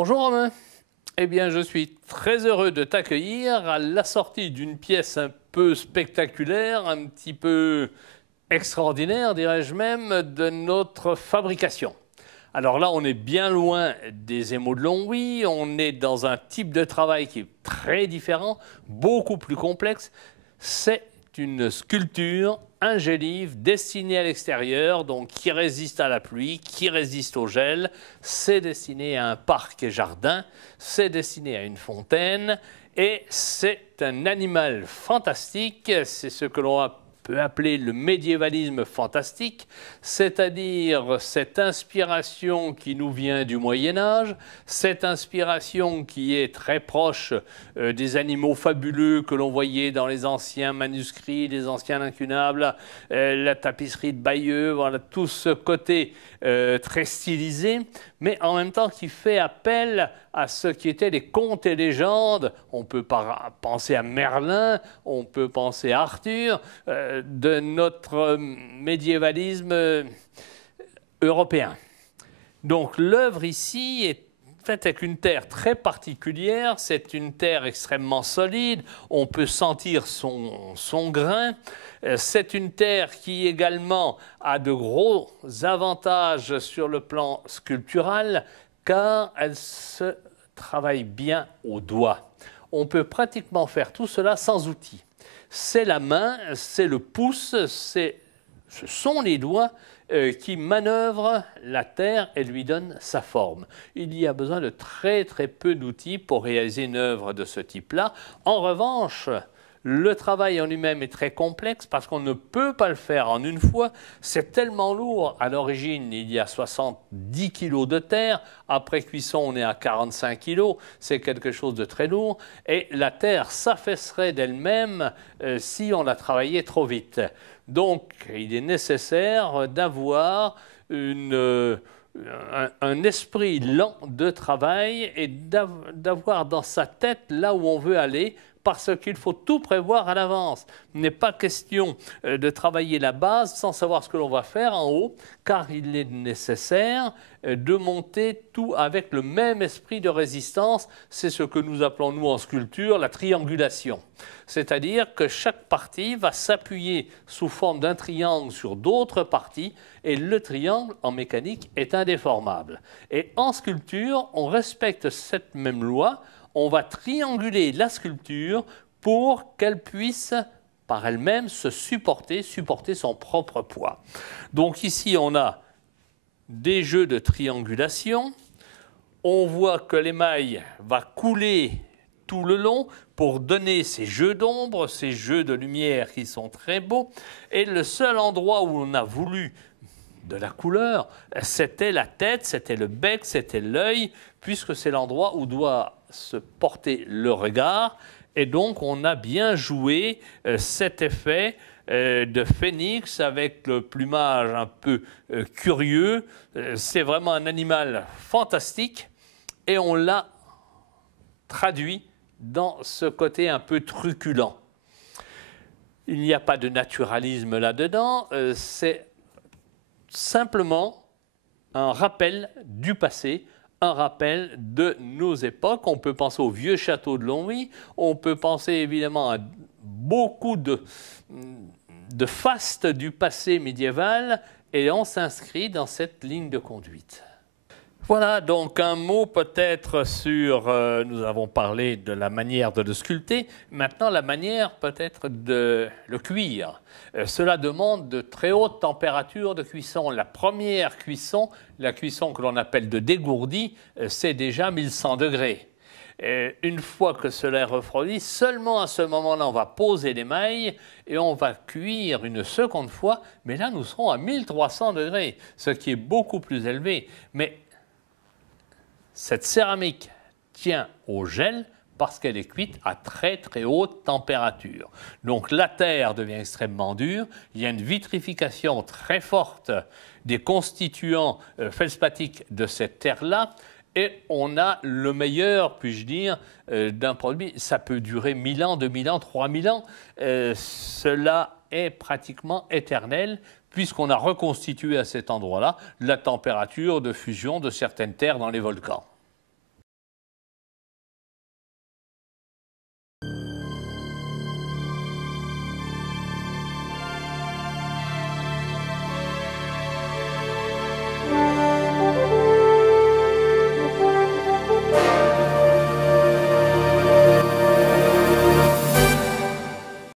Bonjour Romain. Eh bien, je suis très heureux de t'accueillir à la sortie d'une pièce un peu spectaculaire, un petit peu extraordinaire, dirais-je même, de notre fabrication. Alors là, on est bien loin des émaux de Longwy, on est dans un type de travail qui est très différent, beaucoup plus complexe. C'est une sculpture ingélive destinée à l'extérieur, donc qui résiste à la pluie, qui résiste au gel. C'est destiné à un parc et jardin, c'est destiné à une fontaine et c'est un animal fantastique. C'est ce que l'on peut appeler le médiévalisme fantastique, c'est-à-dire cette inspiration qui nous vient du Moyen-Âge, cette inspiration qui est très proche des animaux fabuleux que l'on voyait dans les anciens manuscrits, les anciens incunables, la tapisserie de Bayeux, voilà, tout ce côté très stylisé, mais en même temps qui fait appel à ce qui étaient les contes et légendes. On peut penser à Merlin, on peut penser à Arthur, de notre médiévalisme européen. Donc l'œuvre ici est faite avec une terre très particulière, c'est une terre extrêmement solide, on peut sentir son grain. C'est une terre qui également a de gros avantages sur le plan sculptural car elle se travaille bien au doigt. On peut pratiquement faire tout cela sans outils. C'est la main, c'est le pouce, ce sont les doigts qui manœuvrent la terre et lui donnent sa forme. Il y a besoin de très peu d'outils pour réaliser une œuvre de ce type-là. En revanche, le travail en lui-même est très complexe parce qu'on ne peut pas le faire en une fois. C'est tellement lourd. À l'origine, il y a 70 kg de terre. Après cuisson, on est à 45 kg. C'est quelque chose de très lourd. Et la terre s'affaisserait d'elle-même si on la travaillait trop vite. Donc, il est nécessaire d'avoir un esprit lent de travail et d'avoir dans sa tête là où on veut aller, parce qu'il faut tout prévoir à l'avance. Il n'est pas question de travailler la base sans savoir ce que l'on va faire en haut, car il est nécessaire de monter tout avec le même esprit de résistance. C'est ce que nous appelons, nous, en sculpture, la triangulation. C'est-à-dire que chaque partie va s'appuyer sous forme d'un triangle sur d'autres parties, et le triangle, en mécanique, est indéformable. Et en sculpture, on respecte cette même loi. On va trianguler la sculpture pour qu'elle puisse, par elle-même, se supporter son propre poids. Donc ici, on a des jeux de triangulation. On voit que l'émail va couler tout le long pour donner ces jeux d'ombre, ces jeux de lumière qui sont très beaux. Et le seul endroit où on a voulu de la couleur, c'était la tête, c'était le bec, c'était l'œil, puisque c'est l'endroit où doit se porter le regard. Et donc, on a bien joué cet effet de phénix avec le plumage un peu curieux. C'est vraiment un animal fantastique et on l'a traduit dans ce côté un peu truculent. Il n'y a pas de naturalisme là-dedans, c'est simplement un rappel du passé, un rappel de nos époques. On peut penser au vieux château de Longwy, on peut penser évidemment à beaucoup de fastes du passé médiéval, et on s'inscrit dans cette ligne de conduite. Voilà, donc un mot peut-être sur, nous avons parlé de la manière de le sculpter, maintenant la manière peut-être de le cuire. Cela demande de très hautes températures de cuisson. La première cuisson, la cuisson que l'on appelle de dégourdi, c'est déjà 1100 degrés. Une fois que cela est refroidi, seulement à ce moment-là, on va poser l'émail et on va cuire une seconde fois, mais là nous serons à 1300 degrés, ce qui est beaucoup plus élevé. Mais cette céramique tient au gel parce qu'elle est cuite à très haute température. Donc la terre devient extrêmement dure, il y a une vitrification très forte des constituants feldspathiques de cette terre-là, et on a le meilleur, puis-je dire, d'un produit. Ça peut durer 1000 ans, 2000 ans, 3000 ans. Cela est pratiquement éternel, puisqu'on a reconstitué à cet endroit-là la température de fusion de certaines terres dans les volcans.